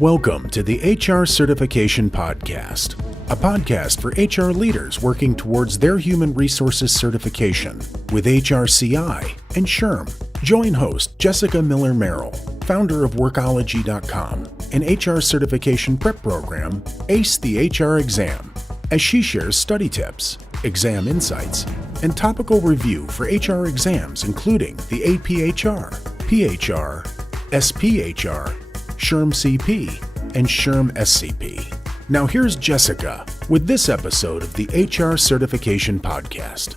Welcome to the HR Certification Podcast, a podcast for HR leaders working towards their human resources certification with HRCI and SHRM. Join host Jessica Miller-Merrell, founder of Workology.com, an HR certification prep program, Ace the HR exam, as she shares study tips, exam insights, and topical review for HR exams including the aPHR, PHR, SPHR, SHRM-CP, and SHRM-SCP. Now here's Jessica with this episode of the HR Certification Podcast.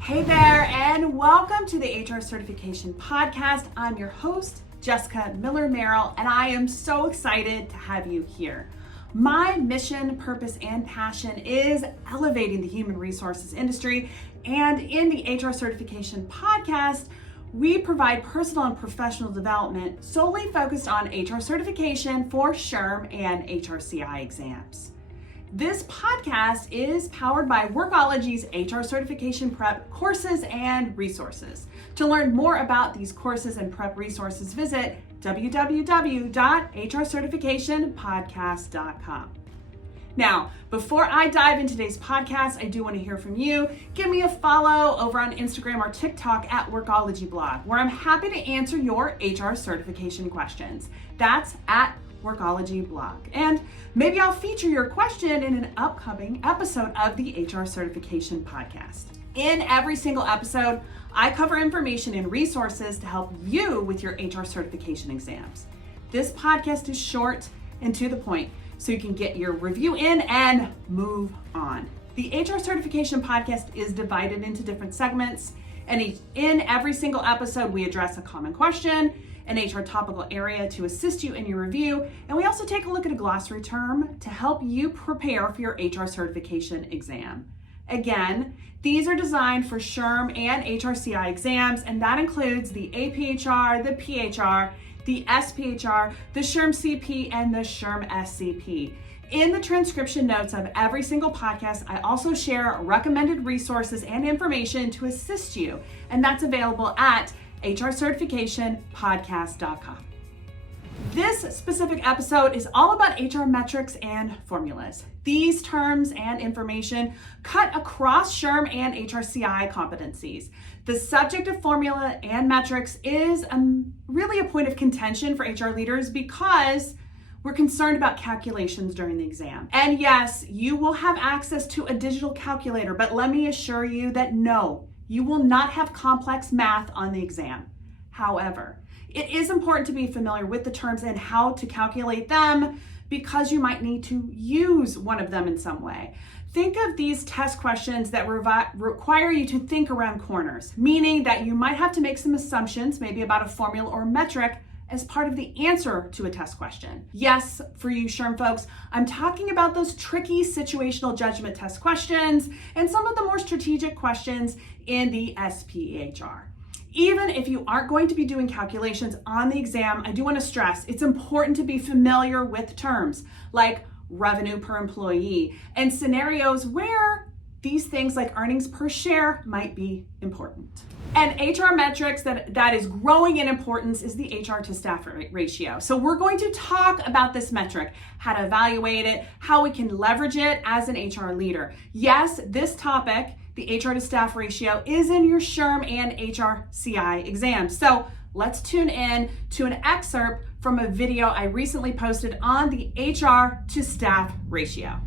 Hey there, and welcome to the HR Certification Podcast. I'm your host, Jessica Miller-Merrell, and I am so excited to have you here. My mission, purpose, and passion is elevating the human resources industry, and in the HR Certification Podcast, we provide personal and professional development solely focused on HR certification for SHRM and HRCI exams. This podcast is powered by Workology's HR certification prep courses and resources. To learn more about these courses and prep resources, visit www.hrcertificationpodcast.com. Now, before I dive into today's podcast, I do want to hear from you. Give me a follow over on Instagram or TikTok at Workology Blog, where I'm happy to answer your HR certification questions. That's at Workology Blog. And maybe I'll feature your question in an upcoming episode of the HR Certification Podcast. In every single episode, I cover information and resources to help you with your HR certification exams. This podcast is short and to the point, so you can get your review in and move on. The HR Certification Podcast is divided into different segments, and in every single episode, we address a common question, an HR topical area to assist you in your review, and we also take a look at a glossary term to help you prepare for your HR certification exam. Again, these are designed for SHRM and HRCI exams, and that includes the aPHR, the PHR, the SPHR, the SHRM-CP, and the SHRM-SCP. In the transcription notes of every single podcast, I also share recommended resources and information to assist you, and that's available at hrcertificationpodcast.com. This specific episode is all about HR metrics and formulas. These terms and information cut across SHRM and HRCI competencies. The subject of formula and metrics is really a point of contention for HR leaders because we're concerned about calculations during the exam. And yes, you will have access to a digital calculator, but let me assure you that no, you will not have complex math on the exam. However, it is important to be familiar with the terms and how to calculate them because you might need to use one of them in some way. Think of these test questions that require you to think around corners, meaning that you might have to make some assumptions, maybe about a formula or metric, as part of the answer to a test question. Yes, for you SHRM folks, I'm talking about those tricky situational judgment test questions and some of the more strategic questions in the SPHR. Even if you aren't going to be doing calculations on the exam, I do want to stress it's important to be familiar with terms like revenue per employee and scenarios where these things like earnings per share might be important. And HR metrics that is growing in importance is the HR to staff ratio. So we're going to talk about this metric, how to evaluate it, how we can leverage it as an HR leader. Yes, this topic, the HR to staff ratio, is in your SHRM and HRCI exams. So let's tune in to an excerpt from a video I recently posted on the HR to staff ratio.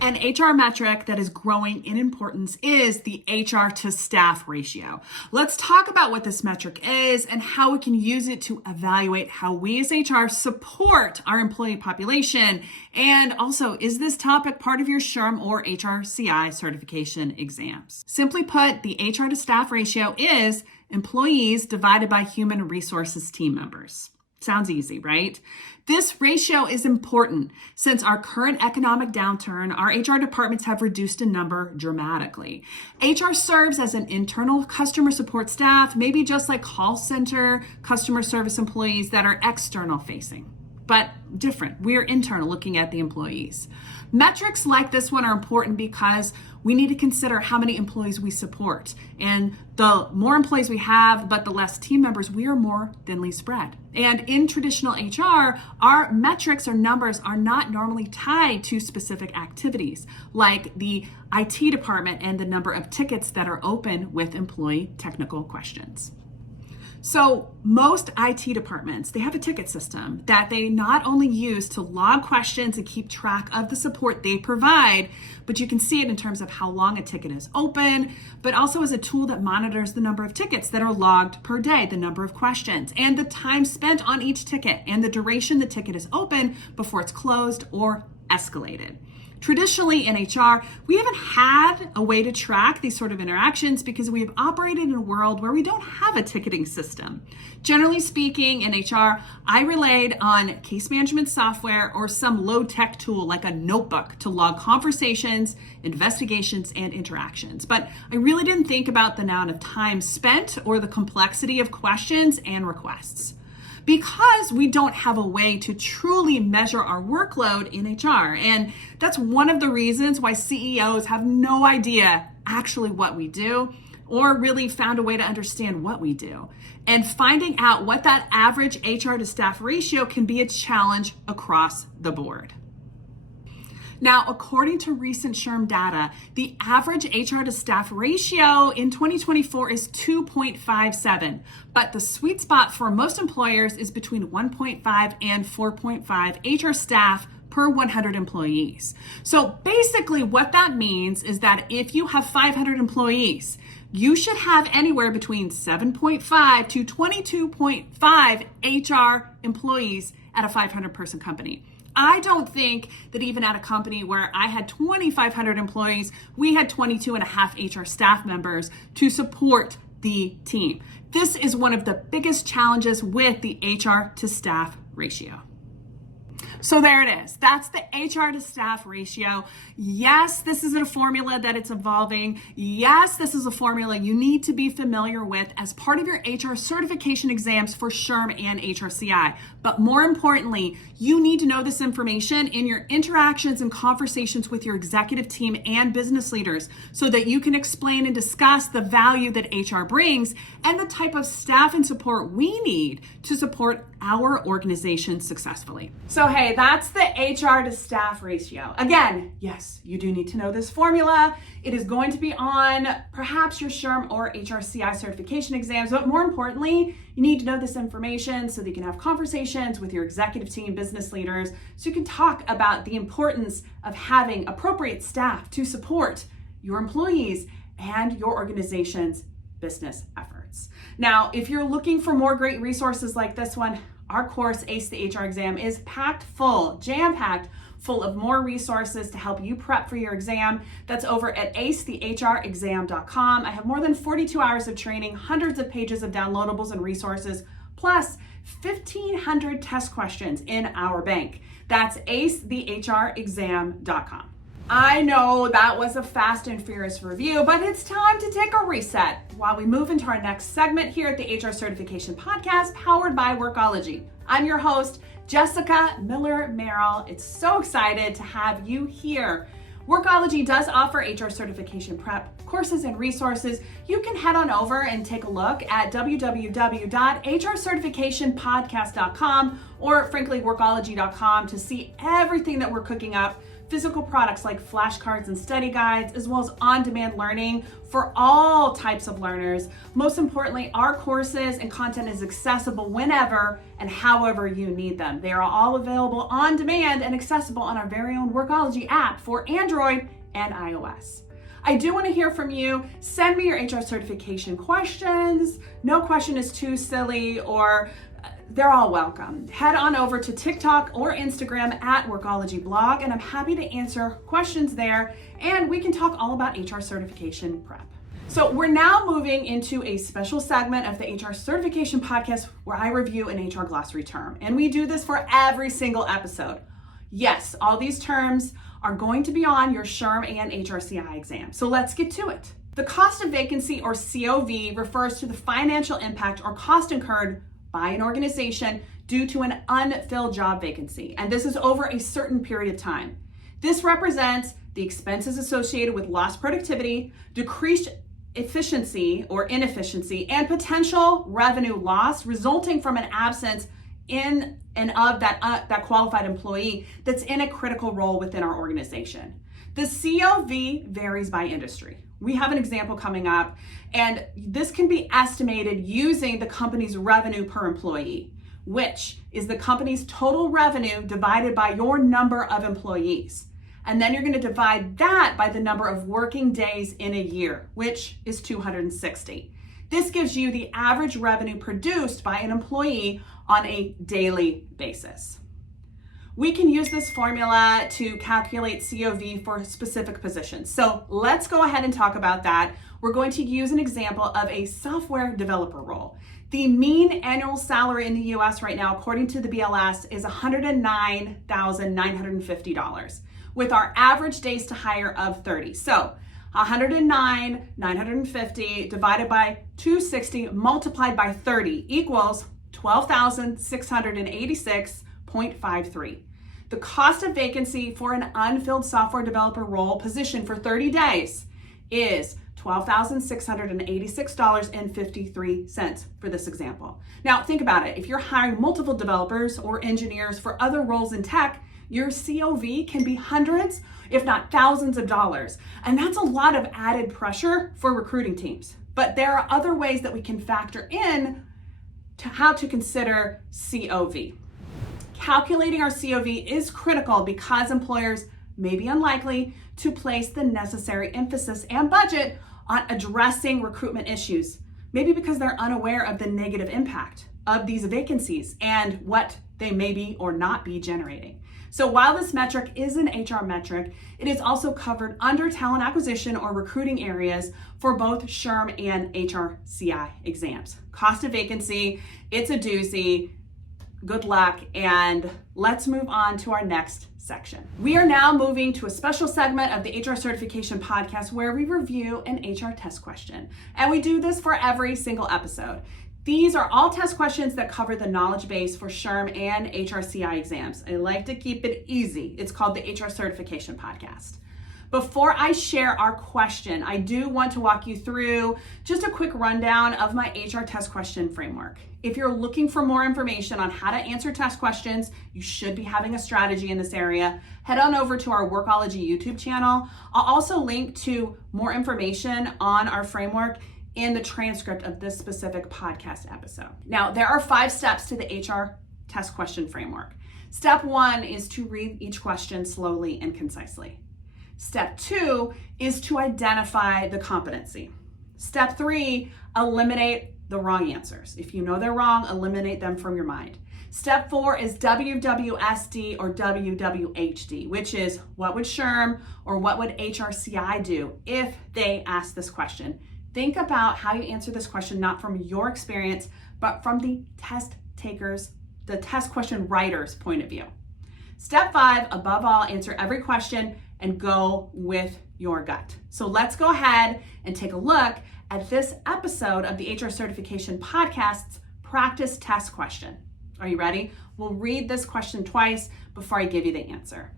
An HR metric that is growing in importance is the HR to staff ratio. Let's talk about what this metric is and how we can use it to evaluate how we as HR support our employee population. And also, is this topic part of your SHRM or HRCI certification exams? Simply put, the HR to staff ratio is employees divided by human resources team members. Sounds easy, right? This ratio is important since our current economic downturn, our HR departments have reduced in number dramatically. HR serves as an internal customer support staff, maybe just like call center customer service employees that are external facing. but different. We're internal, looking at the employees. Metrics like this one are important because we need to consider how many employees we support. And the more employees we have, but the less team members, we are more thinly spread. And in traditional HR, our metrics or numbers are not normally tied to specific activities, like the IT department and the number of tickets that are open with employee technical questions. So most IT departments, they have a ticket system that they not only use to log questions and keep track of the support they provide, but you can see it in terms of how long a ticket is open, but also as a tool that monitors the number of tickets that are logged per day, the number of questions, and the time spent on each ticket, and the duration the ticket is open before it's closed or escalated. Traditionally in HR, we haven't had a way to track these sort of interactions because we've operated in a world where we don't have a ticketing system. Generally speaking, in HR, I relied on case management software or some low-tech tool like a notebook to log conversations, investigations, and interactions. But I really didn't think about the amount of time spent or the complexity of questions and requests. Because we don't have a way to truly measure our workload in HR. And that's one of the reasons why CEOs have no idea actually what we do or really found a way to understand what we do. And finding out what that average HR to staff ratio can be a challenge across the board. Now, according to recent SHRM data, the average HR to staff ratio in 2024 is 2.57, but the sweet spot for most employers is between 1.5 and 4.5 HR staff per 100 employees. So basically what that means is that if you have 500 employees, you should have anywhere between 7.5 to 22.5 HR employees at a 500 person company. I don't think that even at a company where I had 2,500 employees, we had 22 and a half HR staff members to support the team. This is one of the biggest challenges with the HR to staff ratio. So there it is. That's the HR to staff ratio. Yes, this is a formula that it's evolving. Yes, this is a formula you need to be familiar with as part of your HR certification exams for SHRM and HRCI. But more importantly, you need to know this information in your interactions and conversations with your executive team and business leaders so that you can explain and discuss the value that HR brings and the type of staff and support we need to support our organization successfully. So hey, that's the HR to staff ratio. Again, yes, you do need to know this formula. It is going to be on perhaps your SHRM or HRCI certification exams, but more importantly, you need to know this information so that you can have conversations with your executive team, business leaders, so you can talk about the importance of having appropriate staff to support your employees and your organization's business efforts. Now, if you're looking for more great resources like this one, our course, Ace the HR Exam, is packed full, jam-packed full of more resources to help you prep for your exam. That's over at acethehrexam.com. I have more than 42 hours of training, hundreds of pages of downloadables and resources, plus 1,500 test questions in our bank. That's acethehrexam.com. I know that was a fast and furious review, but it's time to take a reset while we move into our next segment here at the HR Certification Podcast, powered by Workology. I'm your host, Jessica Miller-Merrell. It's so excited to have you here. Workology does offer HR certification prep courses and resources. You can head on over and take a look at www.hrcertificationpodcast.com or frankly workology.com to see everything that we're cooking up. Physical products like flashcards and study guides, as well as on-demand learning for all types of learners. Most importantly, our courses and content is accessible whenever and however you need them. They are all available on demand and accessible on our very own Workology app for Android and iOS. I do want to hear from you. Send me your HR certification questions. No question is too silly, or they're all welcome. Head on over to TikTok or Instagram at Workology Blog, and I'm happy to answer questions there, and we can talk all about HR certification prep. So we're now moving into a special segment of the HR Certification Podcast where I review an HR glossary term, and we do this for every single episode. Yes, all these terms are going to be on your SHRM and HRCI exam. So let's get to it. The cost of vacancy, or COV, refers to the financial impact or cost incurred by an organization due to an unfilled job vacancy, and this is over a certain period of time. This represents the expenses associated with lost productivity, decreased efficiency or inefficiency, and potential revenue loss resulting from an absence in and of that qualified employee that's in a critical role within our organization. The COV varies by industry. We have an example coming up, and this can be estimated using the company's revenue per employee, which is the company's total revenue divided by your number of employees. And then you're going to divide that by the number of working days in a year, which is 260. This gives you the average revenue produced by an employee on a daily basis. We can use this formula to calculate COV for specific positions. So let's go ahead and talk about that. We're going to use an example of a software developer role. The mean annual salary in the US right now, according to the BLS, is $109,950, with our average days to hire of 30. So 109,950 divided by 260 multiplied by 30 equals 12,686.53. The cost of vacancy for an unfilled software developer role position for 30 days is $12,686.53 for this example. Now think about it. If you're hiring multiple developers or engineers for other roles in tech, your COV can be hundreds, if not thousands of dollars. And that's a lot of added pressure for recruiting teams. But there are other ways that we can factor in to how to consider COV. Calculating our COV is critical because employers may be unlikely to place the necessary emphasis and budget on addressing recruitment issues, maybe because they're unaware of the negative impact of these vacancies and what they may be or not be generating. So while this metric is an HR metric, it is also covered under talent acquisition or recruiting areas for both SHRM and HRCI exams. Cost of vacancy, it's a doozy. Good luck, and let's move on to our next section. We are now moving to a special segment of the HR Certification Podcast where we review an HR test question. And we do this for every single episode. These are all test questions that cover the knowledge base for SHRM and HRCI exams. I like to keep it easy. It's called the HR Certification Podcast. Before I share our question, I do want to walk you through just a quick rundown of my HR test question framework. If you're looking for more information on how to answer test questions, you should be having a strategy in this area, head on over to our Workology YouTube channel. I'll also link to more information on our framework in the transcript of this specific podcast episode. Now, there are 5 steps to the HR test question framework. Step 1 is to read each question slowly and concisely. Step 2 is to identify the competency. Step 3, eliminate the wrong answers. If you know they're wrong, eliminate them from your mind. Step 4 is WWSD or WWHD, which is what would SHRM or what would HRCI do if they asked this question. Think about how you answer this question, not from your experience, but from the test takers, the test question writer's point of view. Step 5, above all, answer every question and go with your gut. So let's go ahead and take a look at this episode of the HR Certification Podcast's practice test question. Are you ready? We'll read this question twice before I give you the answer.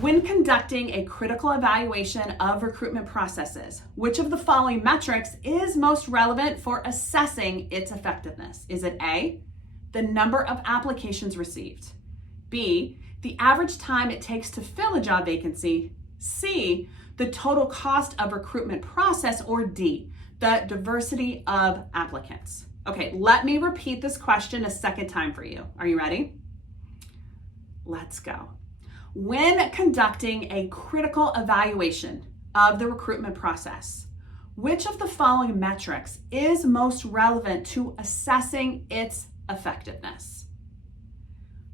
When conducting a critical evaluation of recruitment processes, which of the following metrics is most relevant for assessing its effectiveness? Is it A, the number of applications received, B, the average time it takes to fill a job vacancy, C, the total cost of recruitment process, or D, the diversity of applicants? Okay, let me repeat this question a second time for you. Are you ready? Let's go. When conducting a critical evaluation of the recruitment process, which of the following metrics is most relevant to assessing its effectiveness?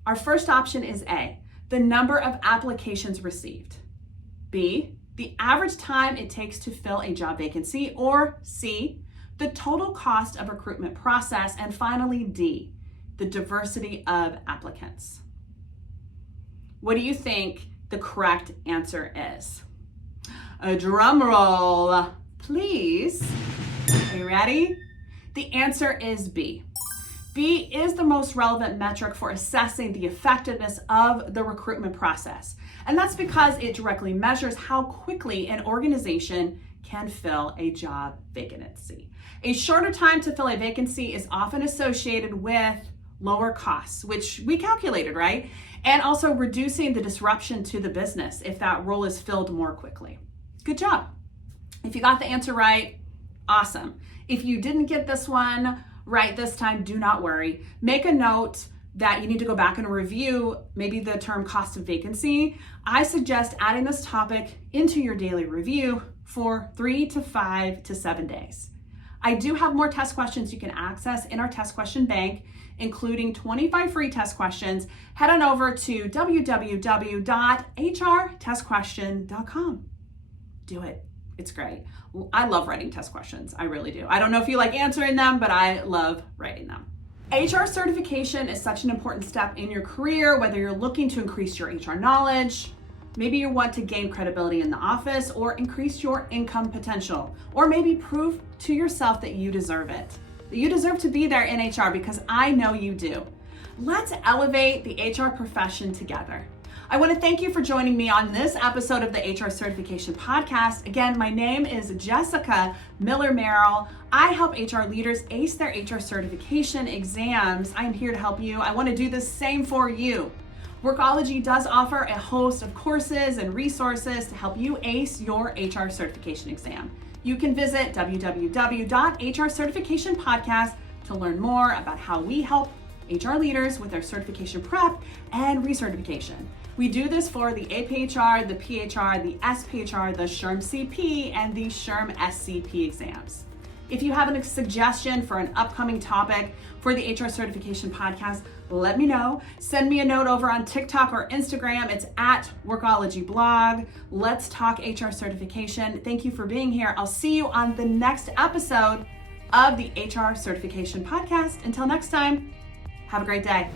Our first option is A, the number of applications received, B, the average time it takes to fill a job vacancy, or C, the total cost of recruitment process, and finally D, the diversity of applicants. What do you think the correct answer is? A drum roll, please. Are you ready? The answer is B. B is the most relevant metric for assessing the effectiveness of the recruitment process. And that's because it directly measures how quickly an organization can fill a job vacancy. A shorter time to fill a vacancy is often associated with lower costs, which we calculated, right? And also reducing the disruption to the business if that role is filled more quickly. Good job. If you got the answer right, awesome. If you didn't get this one right this time, do not worry. Make a note that you need to go back and review maybe the term cost of vacancy. I suggest adding this topic into your daily review for 3 to 5 to 7 days. I do have more test questions you can access in our test question bank, including 25 free test questions. Head on over to www.hrtestquestion.com. Do it. It's great. I love writing test questions. I really do. I don't know if you like answering them, but I love writing them. HR certification is such an important step in your career, whether you're looking to increase your HR knowledge, maybe you want to gain credibility in the office or increase your income potential, or maybe prove to yourself that you deserve it. That you deserve to be there in HR because I know you do. Let's elevate the HR profession together. I want to thank you for joining me on this episode of the HR Certification Podcast. Again, my name is Jessica Miller-Merrell. I help HR leaders ace their HR certification exams. I'm here to help you. I want to do the same for you. Workology does offer a host of courses and resources to help you ace your HR certification exam. You can visit www.hrcertificationpodcast to learn more about how we help HR leaders with their certification prep and recertification. We do this for the aPHR, the PHR, the SPHR, the SHRM-CP, and the SHRM-SCP exams. If you have a suggestion for an upcoming topic for the HR Certification Podcast, let me know. Send me a note over on TikTok or Instagram. It's at WorkologyBlog. Let's talk HR certification. Thank you for being here. I'll see you on the next episode of the HR Certification Podcast. Until next time, have a great day.